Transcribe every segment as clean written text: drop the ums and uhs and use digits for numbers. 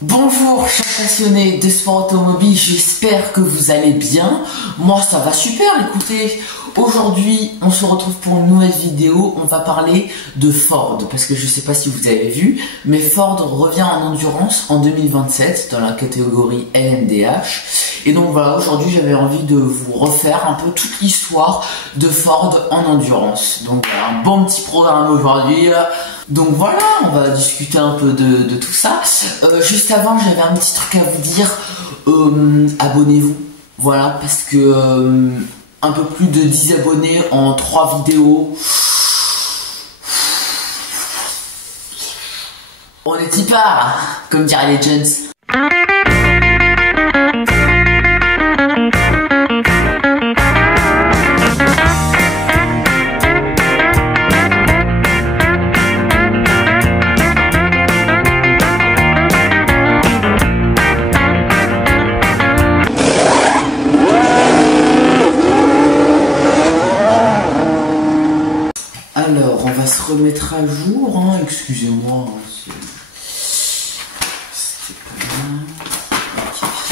Bonjour chers passionnés de sport automobile, j'espère que vous allez bien. Moi ça va super, écoutez. Aujourd'hui on se retrouve pour une nouvelle vidéo, on va parler de Ford. Parce que je sais pas si vous avez vu, mais Ford revient en endurance en 2027 dans la catégorie LMDH. Et donc voilà, aujourd'hui j'avais envie de vous refaire un peu toute l'histoire de Ford en endurance. Donc voilà, un bon petit programme aujourd'hui. Donc voilà, on va discuter un peu de tout ça. Juste avant, j'avais un petit truc à vous dire. Abonnez-vous. Voilà, parce que un peu plus de 10 abonnés en 3 vidéos. On est y part, comme diraient les gens. Alors, on va se remettre à jour, hein. Excusez-moi.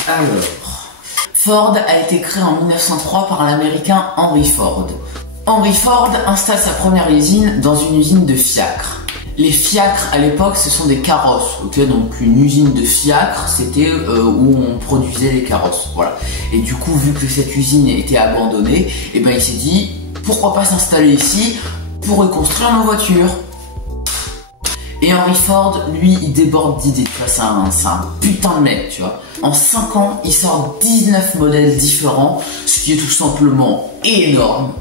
Alors, Ford a été créé en 1903 par l'américain Henry Ford. Henry Ford installe sa première usine dans une usine de fiacres. Les fiacres à l'époque ce sont des carrosses, ok, donc une usine de fiacres c'était où on produisait les carrosses, voilà. Et du coup vu que cette usine était abandonnée, et ben il s'est dit pourquoi pas s'installer ici pour reconstruire nos voitures. Et Henry Ford, lui, il déborde d'idées, tu vois, c'est un putain de mec, tu vois. En 5 ans, il sort 19 modèles différents, ce qui est tout simplement énorme.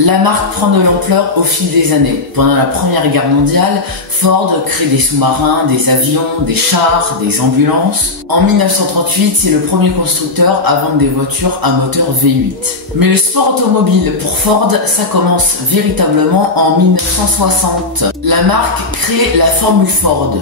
La marque prend de l'ampleur au fil des années. Pendant la Première Guerre mondiale, Ford crée des sous-marins, des avions, des chars, des ambulances. En 1938, c'est le premier constructeur à vendre des voitures à moteur V8. Mais le sport automobile pour Ford, ça commence véritablement en 1960. La marque crée la Formule Ford.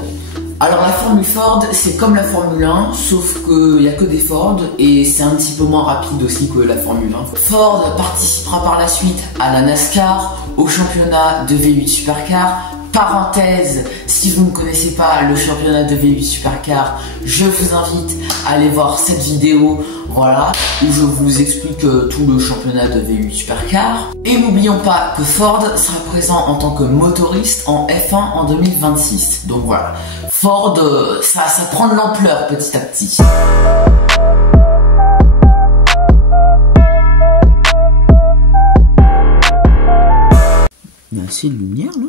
Alors la Formule Ford, c'est comme la Formule 1, sauf qu'il n'y a que des Ford et c'est un petit peu moins rapide aussi que la Formule 1. Ford participera par la suite à la NASCAR, au championnat de V8 Supercar. Parenthèse, si vous ne connaissez pas le championnat de V8 Supercar, je vous invite à aller voir cette vidéo, voilà, où je vous explique tout le championnat de V8 Supercar. Et n'oublions pas que Ford sera présent en tant que motoriste en F1 en 2026. Donc voilà, Ford, ça prend de l'ampleur petit à petit. Il y a assez de lumière là.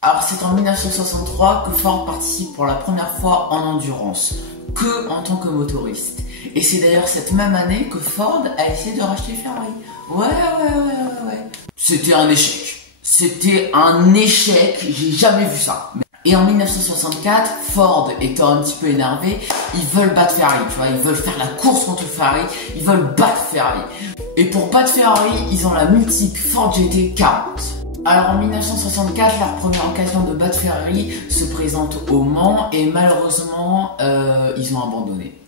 Alors c'est en 1963 que Ford participe pour la première fois en endurance, que en tant que motoriste. Et c'est d'ailleurs cette même année que Ford a essayé de racheter Ferrari. Ouais. C'était un échec. C'était un échec, j'ai jamais vu ça. Et en 1964, Ford étant un petit peu énervé, ils veulent battre Ferrari, tu vois, ils veulent faire la course contre Ferrari, ils veulent battre Ferrari. Et pour battre Ferrari, ils ont la mythique Ford GT 40. Alors en 1964, leur première occasion de battre Ferrari se présente au Mans et malheureusement, ils ont abandonné.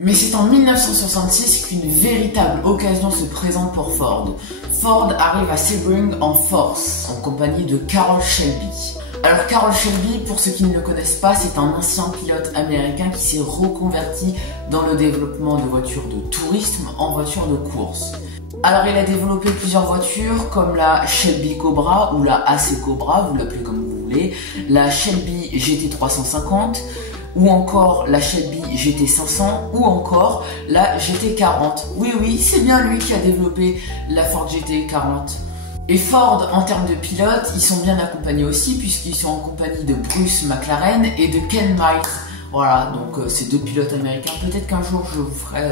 Mais c'est en 1966 qu'une véritable occasion se présente pour Ford. Ford arrive à Sebring en force, en compagnie de Carroll Shelby. Alors Carroll Shelby, pour ceux qui ne le connaissent pas, c'est un ancien pilote américain qui s'est reconverti dans le développement de voitures de tourisme en voitures de course. Alors il a développé plusieurs voitures comme la Shelby Cobra ou la AC Cobra, vous l'appelez comme vous voulez, la Shelby GT350 ou encore la Shelby GT500 ou encore la GT40. Oui, c'est bien lui qui a développé la Ford GT40. Et Ford, en termes de pilotes, ils sont bien accompagnés aussi puisqu'ils sont en compagnie de Bruce McLaren et de Ken Miles. Voilà, donc ces deux pilotes américains. Peut-être qu'un jour je vous ferai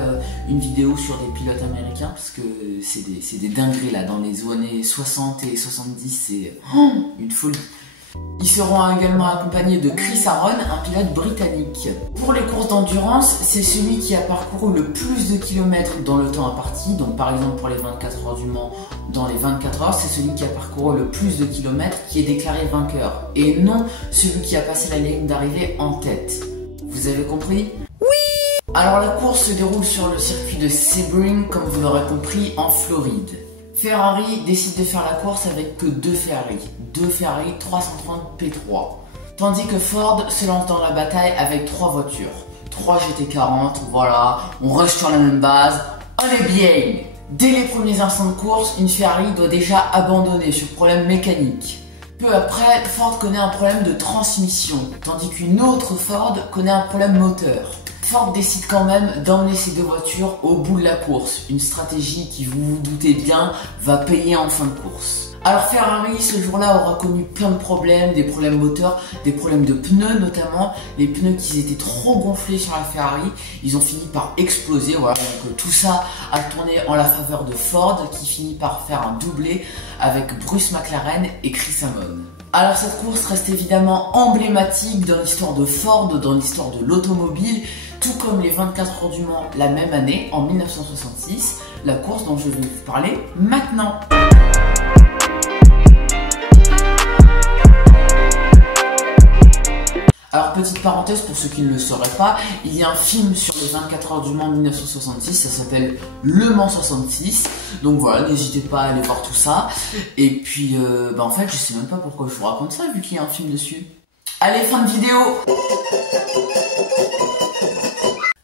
une vidéo sur des pilotes américains parce que c'est des dingueries là, dans les années 60 et 70, c'est une folie. Ils seront également accompagnés de Chris Aaron, un pilote britannique. Pour les courses d'endurance, c'est celui qui a parcouru le plus de kilomètres dans le temps imparti. Donc par exemple pour les 24 heures du Mans, dans les 24 heures, c'est celui qui a parcouru le plus de kilomètres qui est déclaré vainqueur. Et non celui qui a passé la ligne d'arrivée en tête. Vous avez compris? Oui! Alors la course se déroule sur le circuit de Sebring, comme vous l'aurez compris, en Floride. Ferrari décide de faire la course avec que 2 Ferrari. deux Ferrari 330 P3. Tandis que Ford se lance dans la bataille avec 3 voitures. 3 GT40, voilà, on reste sur la même base, on est bien. Dès les premiers instants de course, une Ferrari doit déjà abandonner sur problème mécanique. Peu après, Ford connaît un problème de transmission, tandis qu'une autre Ford connaît un problème moteur. Ford décide quand même d'emmener ces deux voitures au bout de la course, une stratégie qui, vous vous doutez bien, va payer en fin de course. Alors Ferrari ce jour-là aura connu plein de problèmes, des problèmes moteurs, des problèmes de pneus notamment. Les pneus qui étaient trop gonflés sur la Ferrari, ils ont fini par exploser. Voilà, donc tout ça a tourné en la faveur de Ford qui finit par faire un doublé avec Bruce McLaren et Chris Amon. Alors cette course reste évidemment emblématique dans l'histoire de Ford, dans l'histoire de l'automobile, tout comme les 24 heures du Mans la même année, en 1966, la course dont je vais vous parler maintenant. Alors petite parenthèse pour ceux qui ne le sauraient pas, il y a un film sur les 24 heures du Mans 1966, ça s'appelle Le Mans 66, donc voilà, n'hésitez pas à aller voir tout ça. Et puis en fait je sais même pas pourquoi je vous raconte ça vu qu'il y a un film dessus. Allez, fin de vidéo.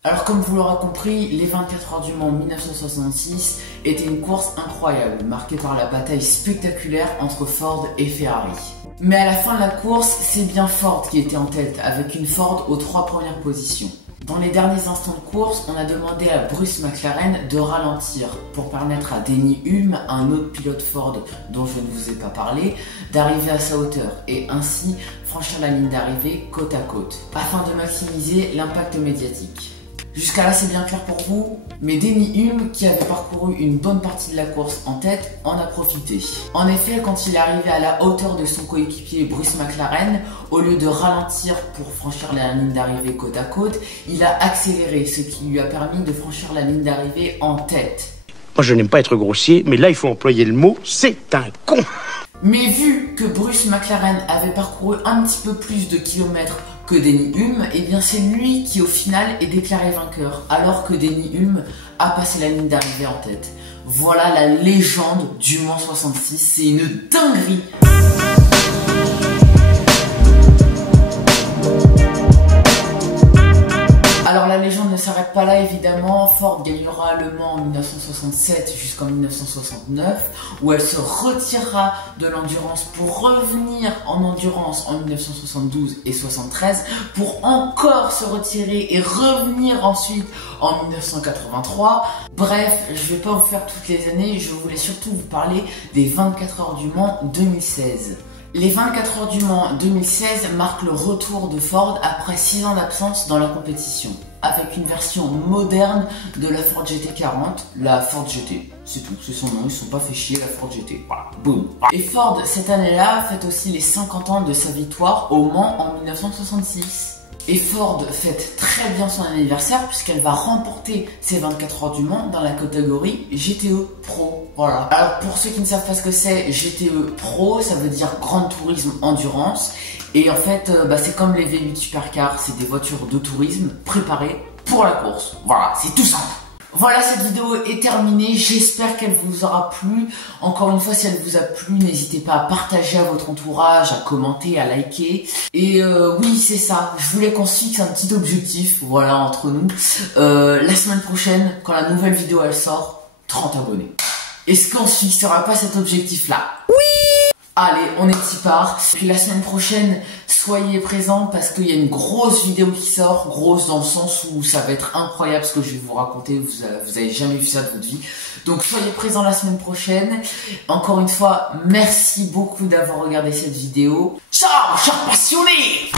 Alors comme vous l'aurez compris, les 24 heures du Mans 1966 étaient une course incroyable, marquée par la bataille spectaculaire entre Ford et Ferrari. Mais à la fin de la course, c'est bien Ford qui était en tête, avec une Ford aux 3 premières positions. Dans les derniers instants de course, on a demandé à Bruce McLaren de ralentir pour permettre à Denny Hulme, un autre pilote Ford dont je ne vous ai pas parlé, d'arriver à sa hauteur et ainsi franchir la ligne d'arrivée côte à côte, afin de maximiser l'impact médiatique. Jusqu'à là c'est bien clair pour vous, mais Denny Hulme, qui avait parcouru une bonne partie de la course en tête, en a profité. En effet, quand il est arrivé à la hauteur de son coéquipier Bruce McLaren, au lieu de ralentir pour franchir la ligne d'arrivée côte à côte, il a accéléré, ce qui lui a permis de franchir la ligne d'arrivée en tête. Moi je n'aime pas être grossier, mais là il faut employer le mot, c'est un con. Mais vu que Bruce McLaren avait parcouru un petit peu plus de kilomètres que Denny Hulme, et bien c'est lui qui au final est déclaré vainqueur, alors que Denny Hulme a passé la ligne d'arrivée en tête. Voilà la légende du Mans 66, c'est une dinguerie. Alors la légende ne s'arrête pas là évidemment, Ford gagnera le Mans en 1967 jusqu'en 1969 où elle se retirera de l'endurance pour revenir en endurance en 1972 et 73 pour encore se retirer et revenir ensuite en 1983. Bref, je vais pas vous faire toutes les années, je voulais surtout vous parler des 24 heures du Mans 2016. Les 24 heures du Mans 2016 marquent le retour de Ford après 6 ans d'absence dans la compétition, avec une version moderne de la Ford GT40, la Ford GT. C'est tout, c'est son nom, ils se sont pas fait chier, la Ford GT. Voilà, boum. Et Ford, cette année-là, fête aussi les 50 ans de sa victoire au Mans en 1966. Et Ford fête très bien son anniversaire puisqu'elle va remporter ses 24 heures du Mans dans la catégorie GTE Pro. Voilà. Alors pour ceux qui ne savent pas ce que c'est, GTE Pro, ça veut dire Grand Tourisme Endurance. Et en fait, c'est comme les V8 Supercars, c'est des voitures de tourisme préparées pour la course. Voilà, c'est tout simple. Voilà, cette vidéo est terminée, j'espère qu'elle vous aura plu. Encore une fois, si elle vous a plu, n'hésitez pas à partager à votre entourage, à commenter, à liker. Et oui, c'est ça, je voulais qu'on se fixe un petit objectif, voilà, entre nous. La semaine prochaine, quand la nouvelle vidéo elle sort, 30 abonnés. Est-ce qu'on se fixera pas cet objectif-là? Oui! Allez, on est y part. Puis la semaine prochaine, soyez présents parce qu'il y a une grosse vidéo qui sort. Grosse dans le sens où ça va être incroyable ce que je vais vous raconter. Vous avez jamais vu ça de votre vie. Donc soyez présents la semaine prochaine. Encore une fois, merci beaucoup d'avoir regardé cette vidéo. Ciao, chers passionnés!